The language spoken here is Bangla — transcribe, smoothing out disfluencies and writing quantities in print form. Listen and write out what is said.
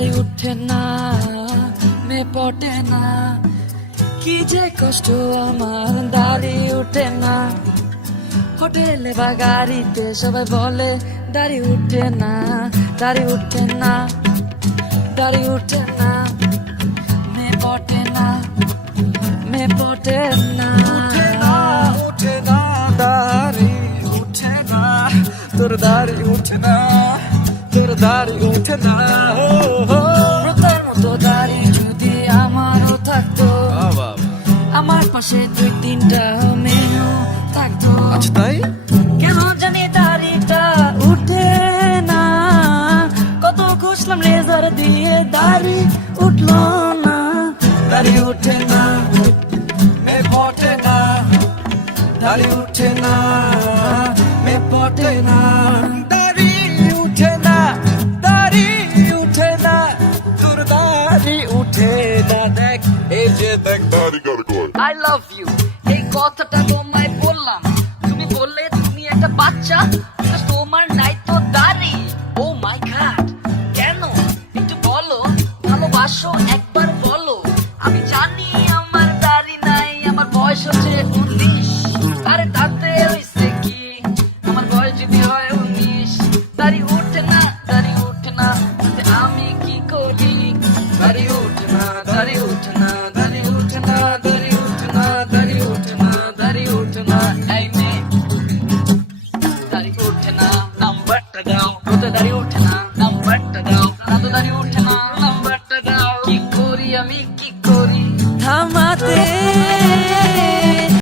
দাড়ি উঠে না, মে পটে না, কি যে কষ্ট আমার, দাড়ি উঠে না। হোটেলে বা গাড়িতে সবাই বলে দাড়ি উঠে না, দাড়ি উঠে না, দাড়ি উঠে না, মে পটে না, মে পটে না। উঠে না দাড়ি উঠে না, তোর দাড়ি উঠে না, তোর দাড়ি উঠে না। তোর মতো দাড়ি যদি আমারও থাকতো, আমার পাশে দুই তিনটা মেয়েও থাকতো। আচ্ছা তাই? কেন জানি দাড়িটা উঠে না, কত ঘষলাম লেজার দিয়ে দাড়ি উঠলো না, দাড়ি উঠে না, মে পটে না, দাড়ি উঠে না, মে পটে না। দাড়ি উঠে না, দাড়ি উঠে না, তোর দাড়ি উঠে না। দেখ এই যে দেখ দাড়ি কার কয়। আই লাভ ইউ, এই কথাটা তোমায় বললাম, তুমি বললে তুমি একটা বাচ্চা, because তোমার নাই তো দাড়ি। ও মাই গড, কেন একটু বলো, ভালোবাসো এক